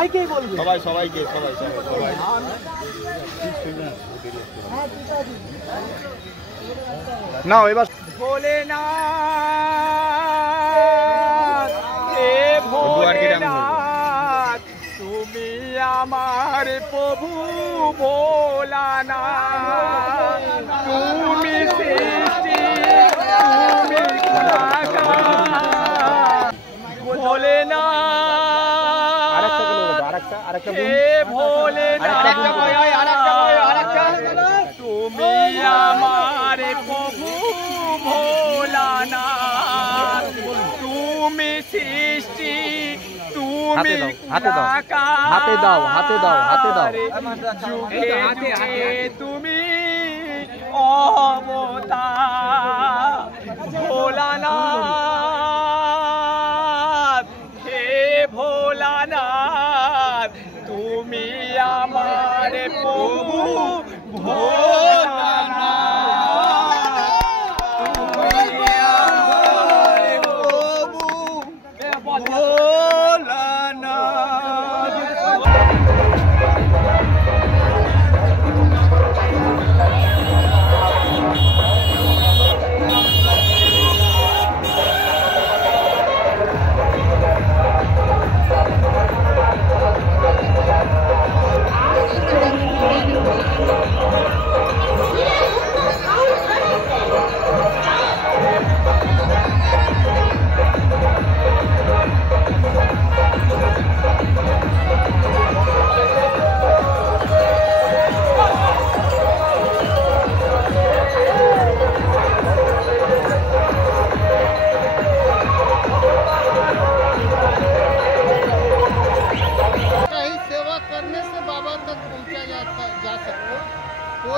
সবাইকেই বলবে, সবাইকে সবাই না এবার ভোলেনাথ হে ভোলেনাথ তুমি আমার প্রভু ভোলানাথ, তুমি সৃষ্টি তুমি ভোলেনাথ হে ভোলেনাথ তুমি আমার প্রভু ভোলানাথ, তুমি সৃষ্টি তুমি হাতে দাও যুগে তুমি অবতার ভোলানাথ হে ভোলানাথ তুমি আমার প্রভু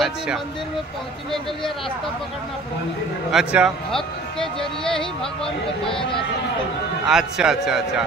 अच्छा, मंदिर में पहुंचने के लिए रास्ता पकड़ना पड़ता है। अच्छा, भक्त के जरिए ही भगवान को पाया जा सकता है। अच्छा अच्छा अच्छा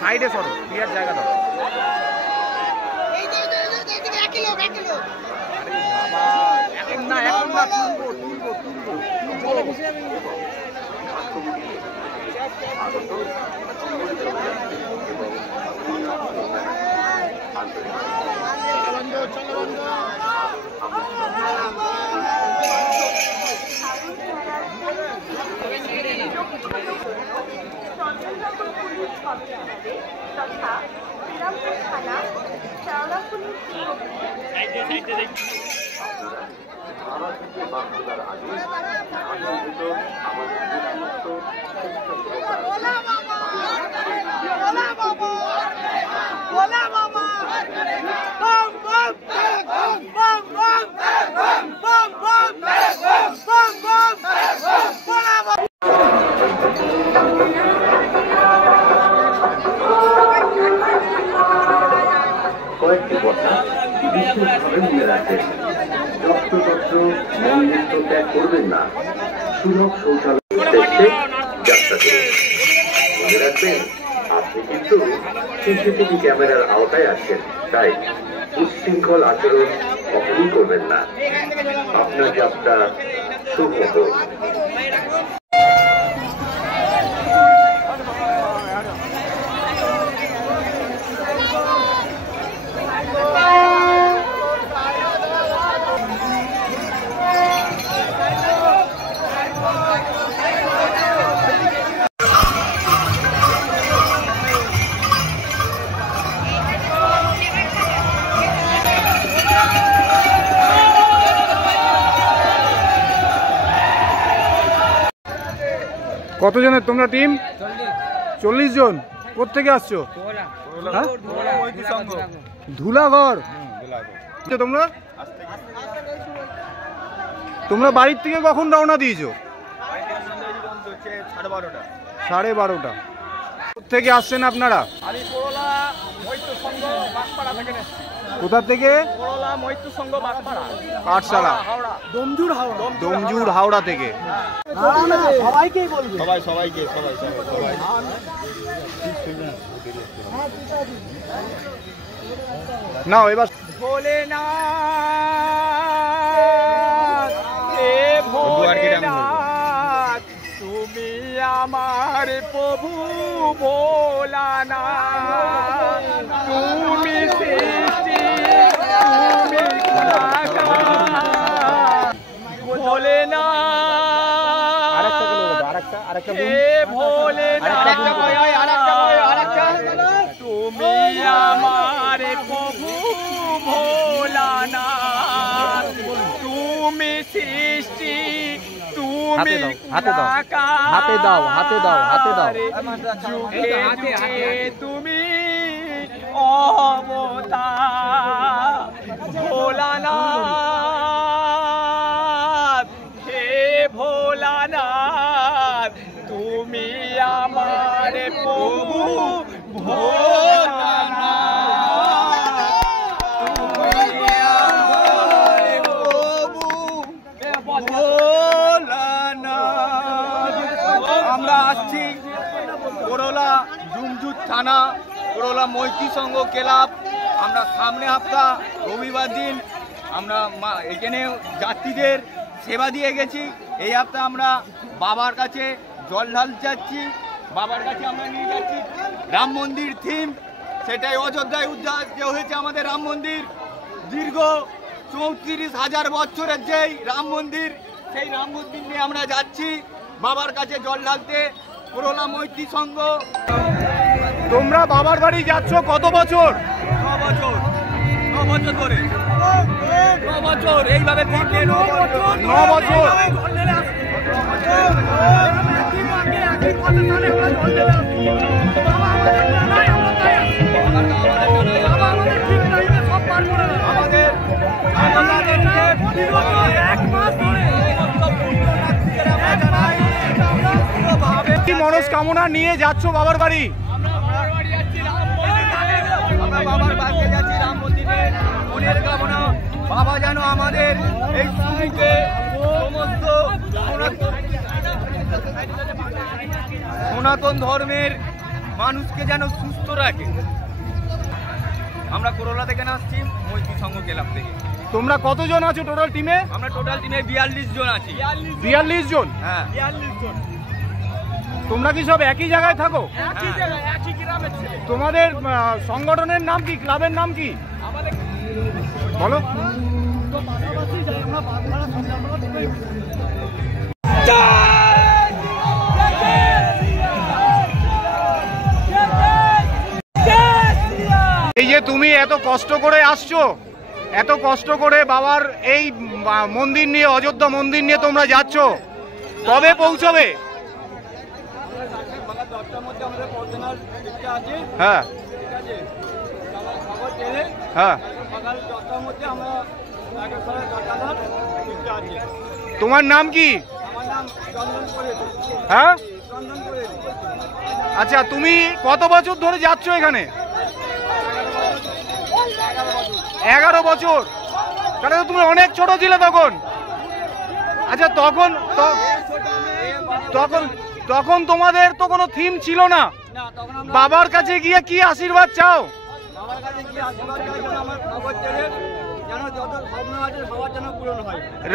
সাইডে সরো, ক্লিয়ার জায়গা দাও। এখন না বিশেষভাবে মনে রাখবেন, রক্ততন্ত্র মলমূত্র ত্যাগ করবেন না, সুলভ শৌচালয় দেখতে যাত্রা করুন। মনে রাখবেন, আপনি কিন্তু সিসিটিভি ক্যামেরার আওতায় আছেন, তাই উচ্ছৃঙ্খল আচরণ কখনই করবেন না। আপনার যাত্রা শুভ হোক। কতজনের তোমরা টিম? 40 জন। কোত্থেকে আসছো? হ্যাঁ? ধুলাগড়। তোমরা তোমরা বাড়ির থেকে কখন রওনা দিয়েছো? 12:30। কোথেকে আসছেন আপনারা? কোথা থেকে? পাঠশালা, ডোমজুর, হাওড়া থেকে। নাও এবার ভোলেনাথ, হে ভোলেনাথ, তুমি আমার প্রভু ভোলানাথ, তুমি সৃষ্টি, তুমি ভোলেনাথ, হে ভোলেনাথ, তুমি আমার প্রভু ভোলানাথ, তুমি সৃষ্টি, তুমি হাতে দাও, হাতে দাও, হাতে দাও। যুগে যুগে তুমি অবতার ভোলানাথ, হে ভোলানাথ, তুমি আমার প্রভু আমরা আসছি করলা ডুমজুর থানা, করলা মৈত্রী সংঘ ক্লাব। আমরা সামনে হপ্তাহ রবিবার দিন আমরা এখানে যাত্রীদের সেবা দিয়ে গেছি। এই হপ্তাহ আমরা বাবার কাছে জল ঢালতে যাচ্ছি। বাবার কাছে আমরা নিয়ে যাচ্ছি রাম মন্দির থিম, সেটাই অযোধ্যায় উদ্যাপিত হয়েছে আমাদের রাম মন্দির। দীর্ঘ 34,000 বছরের যেই রাম মন্দির, সেই রাম মন্দির নিয়ে আমরা যাচ্ছি বাবার কাছে জল ঢালতে, করলা মৈত্রী সংঘ। তোমরা বাবার বাড়ি যাচ্ছ কত বছর? 9 বছর ধরে, 9 বছর এইভাবে 9 বছর। কি মনস্কামনা নিয়ে যাচ্ছ বাবার বাড়ি? আমরা বাবার বাড়িতে যাচ্ছি রাম মন্দিরে, মনের কামনা বাবা যেন আমাদের এই সুখে সমস্ত সনাতন ধর্মের মানুষকে যেন সুস্থ রাখে। আমরা করলা থেকে আসছি, মৈত্রী সংঘ ক্লাব থেকে। তোমরা কতজন আছো টোটাল টিমে? আমরা টোটাল টিমে 42 জন আছি। 42 জন? হ্যাঁ। তোমরা কি সব একই জায়গায় থাকো? একই জায়গায়, একই গ্রামের ছেলে। তোমাদের সংগঠনের নাম কি, ক্লাবের নাম কি বলো? এই যে তুমি এত কষ্ট করে আসছো, এত কষ্ট করে বাবার এই মন্দির নিয়ে, অযোধ্যা মন্দির নিয়ে তোমরা যাচ্ছ, কবে পৌঁছবে? হ্যাঁ হ্যাঁ। তোমার নাম কি? হ্যাঁ আচ্ছা, তুমি কত বছর ধরে যাচ্ছ এখানে? 11 বছর, তাহলে তো তুমি অনেক ছোট ছিলে তখন। আচ্ছা, তখন তোমাদের তো কোনো থিম ছিল না, বাবার কাছে গিয়ে কি আশীর্বাদ চাও?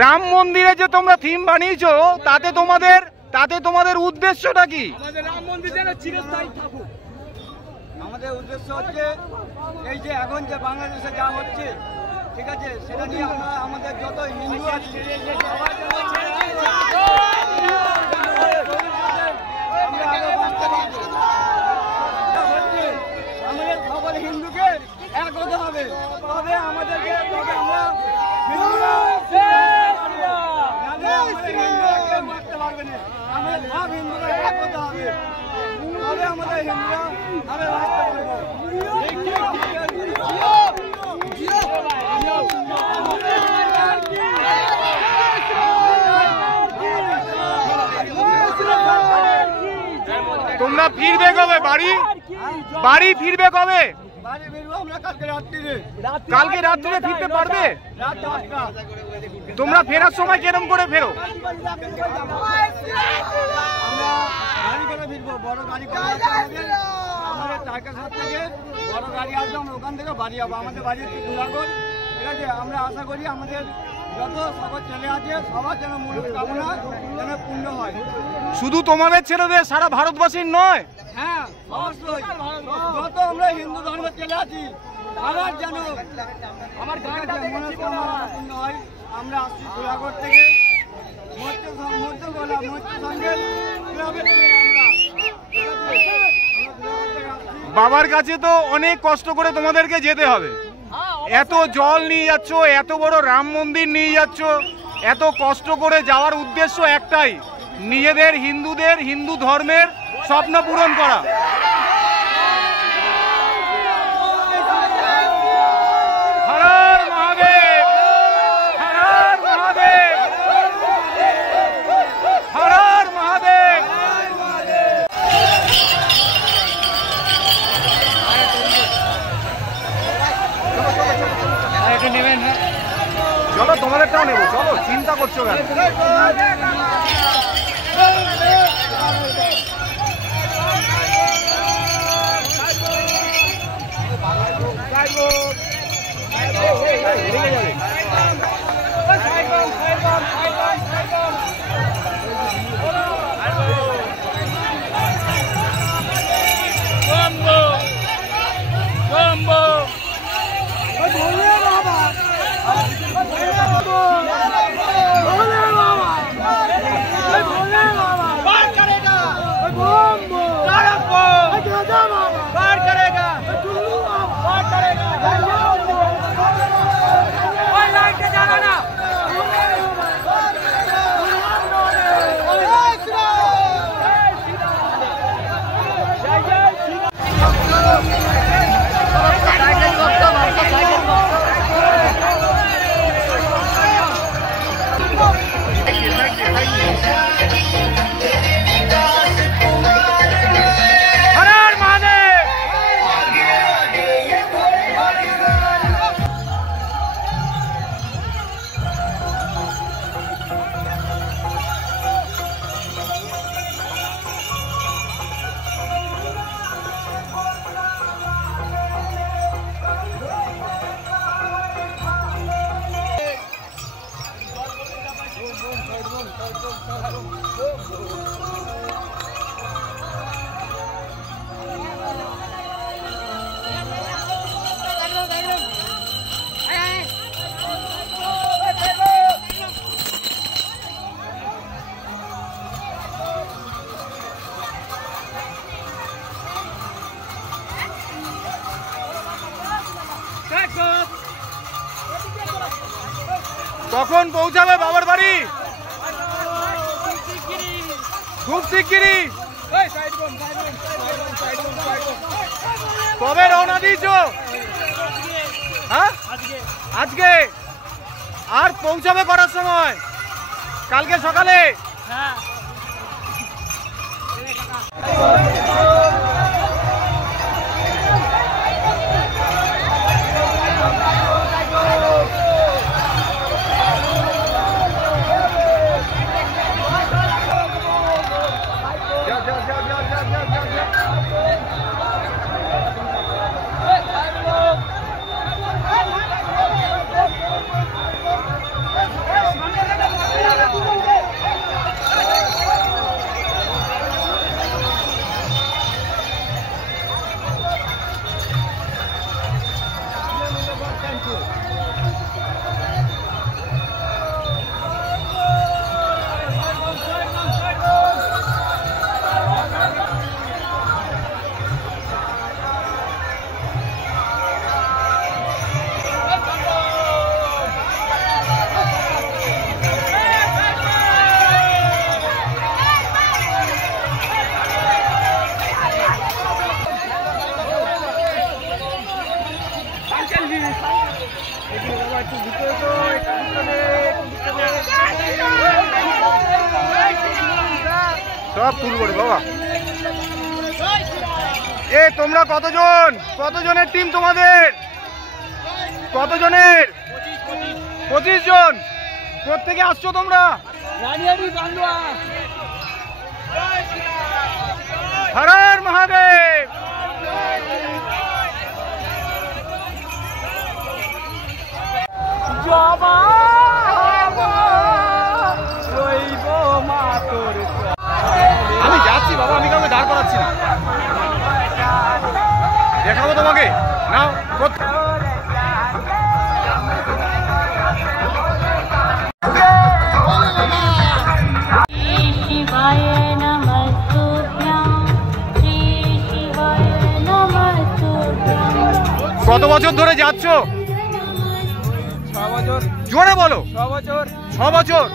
রাম মন্দিরে যে তোমরা থিম বানিয়েছো, তাতে তোমাদের উদ্দেশ্যটা কি? রাম মন্দির যেন চিরস্থায়ী থাকুক। আমাদের উদ্দেশ্য হচ্ছে এই যে এখন যে বাংলাদেশে যা হচ্ছে, ঠিক আছে, সেটা নিয়ে আমরা আমাদের যত হিন্দু আছে আমাদের সকল হিন্দুকে এক হতে হবে, তবে আমাদেরকে আমরা মারতে পারবে না। আমাদের সব হিন্দুরা এক হতে হবে, তবে আমাদের হিন্দুরা আমরা বাঁচতে পারবো। তোমরা ফিরবে কবে বাড়ি ফিরবে কবে? কালকে রাত্রিরে ফিরতে পারবে? তোমরা ফেরার সময় কেরম করে ফেরো? বড় গাড়ি আমাদের টারকাসার থেকে বড় গাড়ি আসবে, আমরা ওখান থেকে বাড়ি যাবো। আমাদের বাড়ি হচ্ছে দুরাগড়, ঠিক আছে। আমরা আশা করি আমাদের যত সকল ছেলে আছে সবার যেন মূল কামনা যেন পূর্ণ হয়। শুধু তোমাদের ছেলেদের, সারা ভারতবাসীর নয়? হ্যাঁ, অবশ্যই। যত আমরা হিন্দু ধর্মের ছেলে আছি সবার যেন আমার মনস্কামনা পূর্ণ হয়। আমরা আসছি দুরাগড় থেকে, বাবার কাছে তো অনেক কষ্ট করে তোমাদেরকে যেতে হবে। এত জল নিয়ে যাচ্ছ, এত বড় রাম মন্দির নিয়ে যাচ্ছ, এত কষ্ট করে যাওয়ার উদ্দেশ্য একটাই, নিজেদের হিন্দু ধর্মের স্বপ্ন পূরণ করা। হর হর মহাদেব, হর হর মহাদেব, হর হর মহাদেব। চলো, তোমাদেরটাও নেবো, চলো, চিন্তা করছো কেন? কখন পৌঁছাবে বাবার বাড়ি? খুব শিগগিরই। কবে রওনা দিয়েছ? হ্যাঁ, আজকে। আর পৌঁছাবে করার সময়? কালকে সকালে? হ্যাঁ। সব তুলবো রে বাবা। এ তোমরা কতজনের টিম তোমাদের? কতজনের? 25 জন। কোত্থেকে আসছো তোমরা? হর হর মহাদেব। আমি যাচ্ছি বাবা, আমি কাউকে দাঁড় করাচ্ছি না। দেখাবো তোমাকে, নাও। কত বছর ধরে যাচ্ছ? 6 বছর। জোরে বলো। 6 বছর। 6 বছর।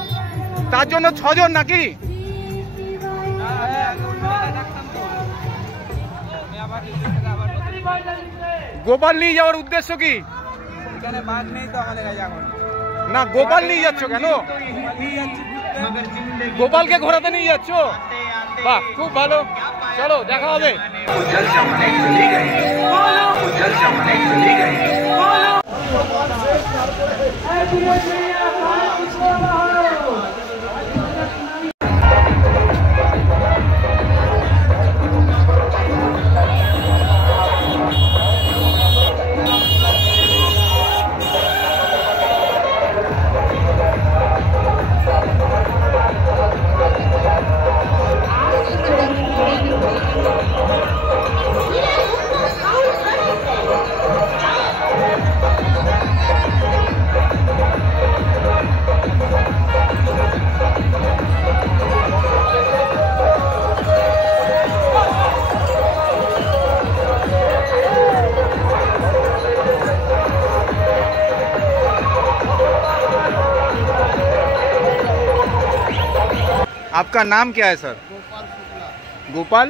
তার জন্য 6 জন নাকি? গোপাল নিয়ে যাওয়ার উদ্দেশ্য কি? এখানে বাঘ নেই তো আমাদের কাছে এখন। না, গোপাল নিয়ে যাচ্ছ কেন? গোপালকে ঘোরাতে নিয়ে যাচ্ছ? বাহ, খুব ভালো। চলো, দেখা হবে। आपका नाम क्या है सर? गोपाल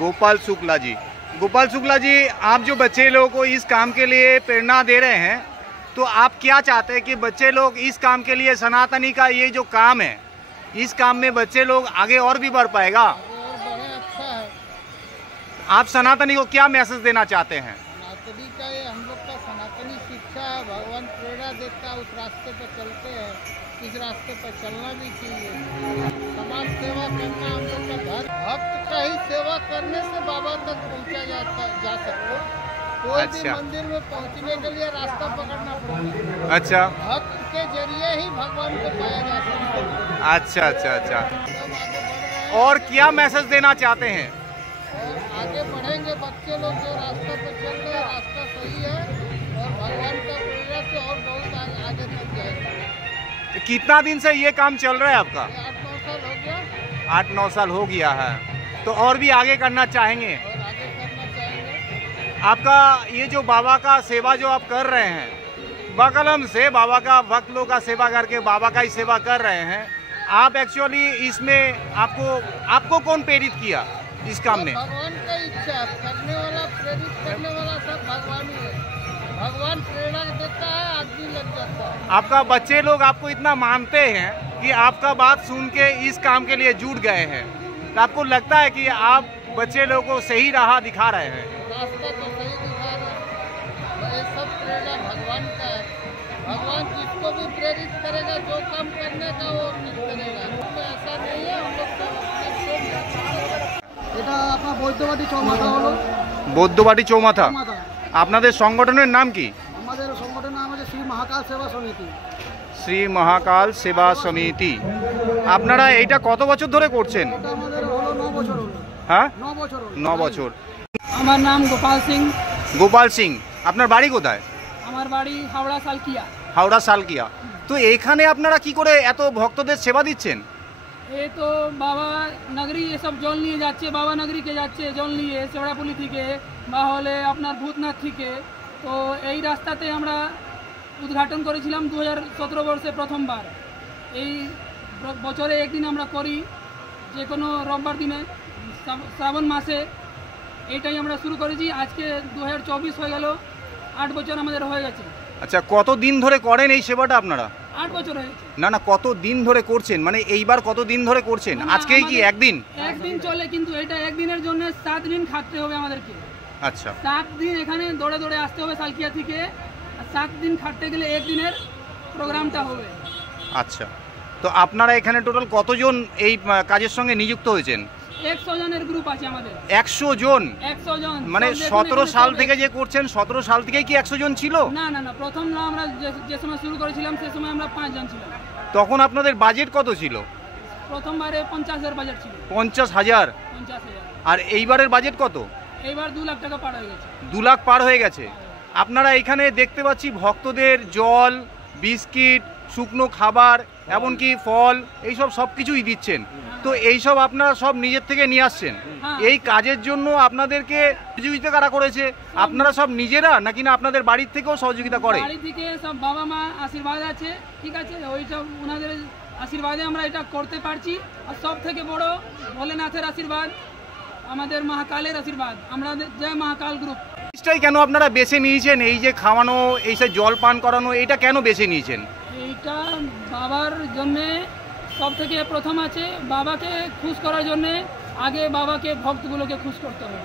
गोपाल शुक्ला जी। गोपाल शुक्ला जी, आप जो बच्चे लोगों को इस काम के लिए प्रेरणा दे रहे हैं, तो आप क्या चाहते हैं कि बच्चे लोग इस काम के लिए, सनातनी का ये जो काम है, इस काम में बच्चे लोग आगे और भी बढ़ पाएगा? बड़े अच्छा है। आप सनातनी को क्या मैसेज देना चाहते हैं? सनातनी का ये हम लोग का सनातनी शिक्षा है, भगवान प्रेरणा देता है, उस रास्ते पर चलते हैं, इस रास्ते पर चलना भी चाहिए। समाज सेवा करना हम लोग का धर्म। भक्त का ही सेवा करने से बाबा तक पहुंचा जा सकता है। कोई भी अच्छा। मंदिर में पहुंचने के लिए रास्ता पकड़ना पड़ता है। अच्छा भक्त के जरिए ही भगवान को पाया जा सकता है। अच्छा अच्छा अच्छा। सब आगे बढ़ रहे हैं और क्या मैसेज देना चाहते हैं? और आगे बढ़ेंगे। बच्चे लोग जो रास्ते पर चल रहे हैं, रास्ता सही है और भगवान का प्रेरणा से और बहुत आगे तक जाएगा। कितना दिन से ये काम चल रहा है आपका? 8-9 साल हो गया 8-9 साल हो गया है, तो और भी आगे करना चाहेंगे? और आगे करना चाहेंगे। आपका ये जो बाबा का सेवा जो आप कर रहे हैं, बकलम से बाबा का, भक्त लोग का सेवा करके बाबा का ही सेवा कर रहे हैं, आप एक्चुअली इसमें आपको कौन प्रेरित किया इस काम में? भगवान का इच्छा करने वाला, प्रेरित करने वाला सब भगवान ही है। भगवान प्रेरणा देता है, आदमी लग जाता है। आपका बच्चे लोग आपको इतना मानते हैं कि आपका बात सुन के इस काम के लिए जुट गए हैं, तो आपको लगता है कि आप बच्चे लोगों को सही राह दिखा रहे हैं? रास्ता तो सही दिखा रहे हैं। ये सब प्रेरणा भगवान का है। भगवान जिसको भी प्रेरित करेगा, जो काम करने का वो करेगा। तो ऐसा नहीं है, हम लोग सब এটা আপনার বৈদ্যবাটি চৌমাথা হলো। বৌদ্ধবাটি চৌমাথা। চৌমাথা। আপনাদের সংগঠনের নাম কি? আমাদের সংগঠনের নাম হচ্ছে শ্রী মহাকাল সেবা সমিতি। শ্রী মহাকাল সেবা সমিতি। আপনারা এইটা কত বছর ধরে করছেন? এটা আমাদের হলো 9 বছর হলো। হ্যাঁ, 9 বছর হলো। 9 বছর। আমার নাম গোপাল সিং। গোপাল সিং। আপনার বাড়ি কোথায়? আমার বাড়ি হাওড়া সালকিয়া। হাওড়া সালকিয়া। তো এইখানে আপনারা কি করে এত ভক্তদের সেবা দিচ্ছেন? এই তো বাবা নগরী এসব জল নিয়ে যাচ্ছে, বাবা নগরীকে যাচ্ছে জল নিয়ে, শেওড়াপুলি থেকে বা হলে আপনার ভূতনাথ থেকে। তো এই রাস্তাতে আমরা উদ্ঘাটন করেছিলাম 2017 বর্ষে প্রথমবার। এই বছরে একদিন আমরা করি, যে কোনো রোববার দিনে শ্রাবণ মাসে। এইটাই আমরা শুরু করেছি। আজকে 2024 হয়ে গেল, 8 বছর আমাদের হয়ে গেছে। আচ্ছা, কতদিন ধরে করেন এই সেবাটা আপনারা? 8 বছর হয়েছে। না না, কত দিন ধরে করছেন, মানে এইবার কত দিন ধরে করছেন? আজকেই কি একদিন? একদিন চলে, কিন্তু এটা একদিনের জন্য 7 দিন খাটতে হবে আমাদেরকে। আচ্ছা, 7 দিন এখানে দৌড়ে দৌড়ে আসতে হবে সালকিয়া থেকে, আর 7 দিন খাটতে গেলে একদিনের প্রোগ্রামটা হবে। আচ্ছা, তো আপনারা এখানে টোটাল কতজন এই কাজের সঙ্গে নিযুক্ত হয়েছেন? 100 জনের গ্রুপ আছে আমাদের। 100 জন? 100 জন। মানে 17 সাল থেকে যে করছেন, 17 সাল থেকেই কি 100 জন ছিল? না না না, প্রথম না, আমরা যে সময় শুরু করেছিলাম সে সময় আমরা 5 জন ছিলাম। তখন আপনাদের বাজেট কত ছিল? প্রথমবারে 50,000 বাজেট ছিল। 50,000? 50,000। আর এইবারের বাজেট কত? এইবার 2 লাখ টাকা পার হয়ে গেছে। 2 লাখ পার হয়ে গেছে। আপনারা এখানে দেখতে পাচ্ছি ভক্তদের জল, বিস্কিট, শুকনো খাবার, এমনকি ফল, এইসব সব কিছুই দিচ্ছেন। তো এইসব আপনারা সব নিজের থেকে নিয়ে আসছেন? এই কাজের জন্য আপনাদেরকে সহযোগিতা কারা করেছে? আপনারা সব নিজেরা, নাকি না আপনাদের বাড়ির থেকেও সহযোগিতা করে? বাড়ি থেকে সব বাবা মা আশীর্বাদ আছে, ঠিক আছে, ওইসব ওনাদের আশীর্বাদে আমরা এটা করতে পারছি। আর সব থেকে বড় ভোলেনাথের আশীর্বাদ, আমাদের মহাকালের আশীর্বাদ, আমাদের জয় মহাকাল গ্রুপ। জিনিসটাই কেন আপনারা বেছে নিয়েছেন, এই যে খাওয়ানো, এই সব জল পান করানো, এটা কেন বেছে নিয়েছেন? এইটা বাবার জন্যে সব থেকে প্রথম আছে। বাবাকে খুশ করার জন্যে আগে বাবাকে, ভক্তগুলোকে খুশ করতে হবে।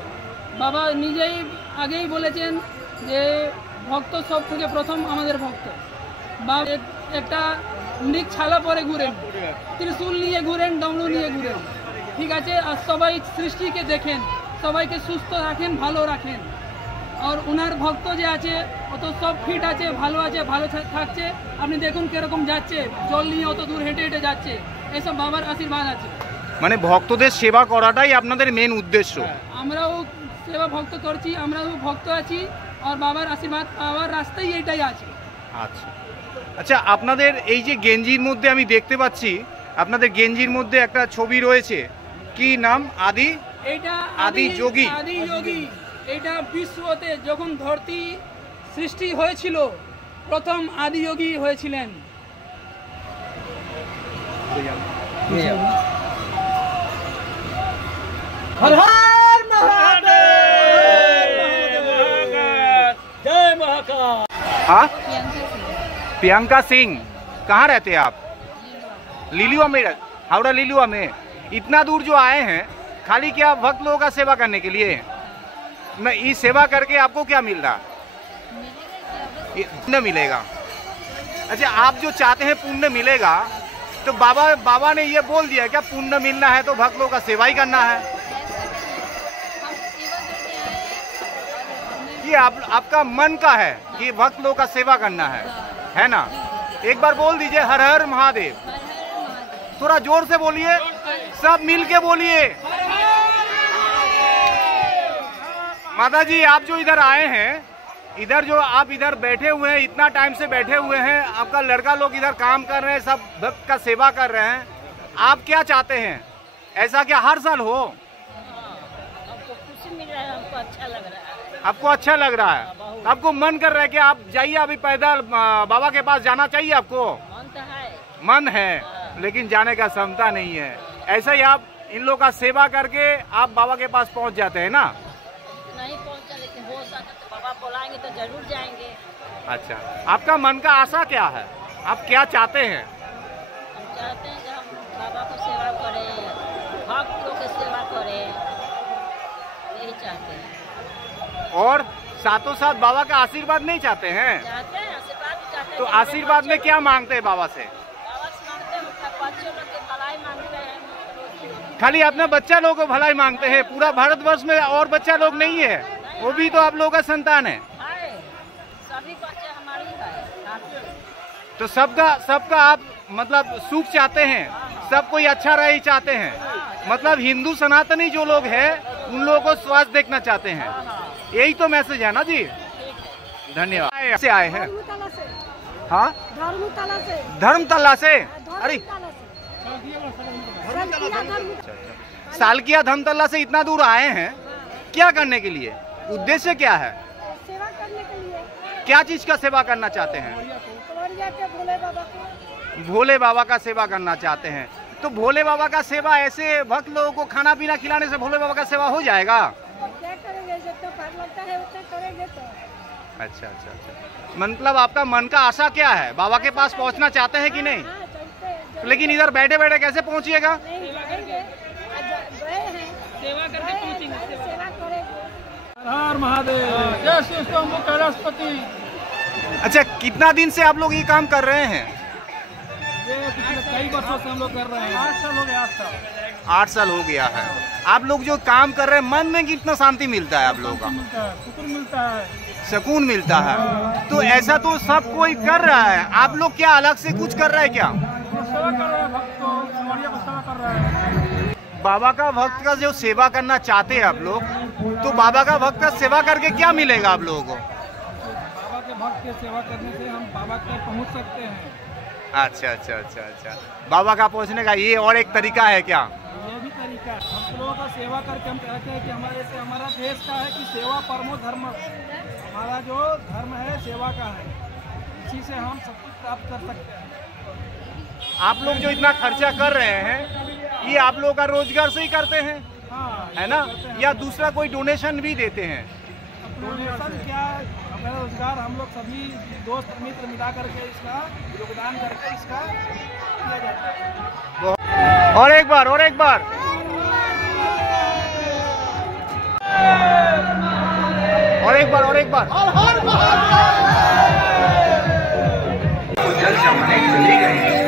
বাবা নিজেই আগেই বলেছেন যে ভক্ত সব থেকে প্রথম আমাদের ভক্ত। বাবা একটা মৃগ ছালা পরে ঘুরেন, ত্রিশূল নিয়ে ঘুরেন, ডমরু নিয়ে ঘুরেন, ঠিক আছে, আর সবাই সৃষ্টিকে দেখেন, সবাইকে সুস্থ রাখেন, ভালো রাখেন। আর ওনার ভক্ত যে আছে ও তো সব ফিট আছে, ভালো আছে, ভালো থাকছে। আপনি দেখুন কিরকম যাচ্ছে, জল নিয়ে অত দূর হেঁটে হেঁটে যাচ্ছে, এসব বাবার আশীর্বাদ আছে। মানে ভক্তদের সেবা করাটাই আপনাদের মেন উদ্দেশ্য? আমরাও সেবা ভক্ত করছি, আমরাও ভক্ত আছি, আর বাবার আশীর্বাদ পাওয়ার রাস্তাই এটাই আছে। আচ্ছা আচ্ছা, আপনাদের এই যে গেঞ্জির মধ্যে আমি দেখতে পাচ্ছি, আপনাদের গেঞ্জির মধ্যে একটা ছবি রয়েছে, কি নাম? আদি এইটা আদি যোগী। আদি যোগী। এটা বিশ্বতে যখন ধরতি সৃষ্টি হয়েছিল, প্রথম আদি যোগী হয়েছিলেন। হর হর মহাদেব, জয় মহাকাল। हाँ, प्रियंका सिंह। कहाँ रहते हैं आप? लिलुआ में? हावड़ा लिलुआ में। इतना दूर जो आए हैं खाली क्या भक्त लोगों का सेवा करने के लिए? न, ये सेवा करके आपको क्या मिल रहा? पुण्य मिलेगा। अच्छा, आप जो चाहते हैं पुण्य मिलेगा, तो बाबा ने ये बोल दिया क्या पुण्य मिलना है तो भक्त लोगों का सेवा ही करना है? ये आपका मन का है कि भक्त लोगों का सेवा करना है ना? एक बार बोल दीजिए हर हर महादेव। थोड़ा जोर से बोलिए, सब मिल के बोलिए। माता जी, आप जो इधर आए हैं, इधर जो आप इधर बैठे हुए हैं, इतना टाइम से बैठे हुए हैं, आपका लड़का लोग इधर काम कर रहे हैं, सब भक्त का सेवा कर रहे हैं, आप क्या चाहते हैं? ऐसा क्या हर साल हो? हमको खुशी मिल रहा है, हमको अच्छा लग रहा है। आपको अच्छा लग रहा है? आपको मन कर रहा है कि आप जाइए अभी पैदल बाबा के पास जाना चाहिए आपको? मन तो है, मन है, लेकिन जाने का क्षमता नहीं है। ऐसा ही आप इन लोगों का सेवा करके आप बाबा के पास पहुंच जाते हैं ना? नहीं पहुंचा, लेकिन हो सके तो बाबा बुलाएंगे तो जरूर जाएंगे। अच्छा, आपका मन का आशा क्या है? आप क्या चाहते हैं? हम चाहते हैं कि हम बाबा को सेवा करें, भक्त लोग की सेवा करें, यही चाहते हैं। और साथों साथ बाबा का आशीर्वाद नहीं चाहते हैं? चाहते हैं, आशीर्वाद भी चाहते हैं। तो आशीर्वाद में क्या मांगते हैं बाबा से? बाबा से मांगते हैं, मतलब बच्चों लोग की भलाई मांगते हैं। खाली अपने बच्चा लोगों को भलाई मांगते हैं? पूरा भारतवर्ष में और बच्चा लोग नहीं है? वो भी तो आप लोगों का संतान है। सभी बच्चे हमारे ही हैं। तो सबका आप मतलब सुख चाहते हैं, सब कोई अच्छा रहे चाहते हैं। मतलब हिंदू सनातनी जो लोग हैं उन लोगों को स्वास्थ्य देखना चाहते हैं, यही तो मैसेज है ना जी? धन्यवाद। से आए हैं? हाँ, धर्मतला से। अरे सालकिया धर्मतला से इतना दूर आए हैं, क्या करने के लिए? उद्देश्य क्या है? सेवा करने के लिए। क्या चीज का सेवा करना चाहते हैं? भोले बाबा का सेवा करना चाहते हैं। तो भोले बाबा का सेवा ऐसे भक्त लोगों को खाना पीना खिलाने से भोले बाबा का सेवा हो जाएगा? क्या करेंगे, जितना पार लगता है उतना करेंगे। तो अच्छा अच्छा अच्छा, मतलब आपका मन का आशा क्या है? बाबा के पास पहुंचना चाहते हैं कि नहीं? हाँ, चलते हैं। लेकिन इधर बैठे बैठे कैसे पहुंचिएगा? नहीं जाएंगे, आज गए हैं, सेवा करके पहुंचेंगे। सेवा करेंगे। हर महादेव, जय श्री शंभू कैलाशपति। अच्छा, कितना दिन से आप लोग ये काम कर रहे हैं? ये पिछले कई वर्षों से हम लोग कर रहे हैं। 8 साल हो गए। 8 साल 8 साल हो गया है। आप लोग जो काम कर रहे हैं, मन में कितना शांति मिलता है आप लोगों का? मिलता है, सुकून मिलता है। सुकून मिलता है। तो ऐसा तो सब कोई कर रहा है, आप लोग क्या अलग से कुछ कर रहे हैं क्या? सेवा कर रहे हैं, भक्त को बढ़िया को सेवा कर रहे हैं। बाबा का भक्त का जो सेवा करना चाहते हैं आप लोग, तो बाबा का भक्त का सेवा करके क्या मिलेगा आप लोगों को? बाबा के भक्त की सेवा करने से हम बाबा तक पहुंच सकते हैं। अच्छा अच्छा अच्छा अच्छा, बाबा का पहुंचने का ये और एक तरीका है क्या? ये भी तरीका है। हम लोगों का सेवा करके हम कहते हैं कि हमारे से हमारा देश का है कि सेवा परमो धर्म। हमारा जो धर्म है सेवा का है, इसी से हम सब कुछ प्राप्त कर सकते हैं। आप लोग जो इतना खर्चा कर रहे हैं, ये आप लोगों का रोजगार से ही करते हैं, हाँ, है ना? या दूसरा कोई डोनेशन भी देते हैं? डोनेशन क्या, अपना रोजगार हम लोग सभी दोस्त मित्र मिला करके इसका योगदान करके इसका किया जाता है। और एक बार, और एक बार। और एक बार, और एक बार। जल जमाने चले गए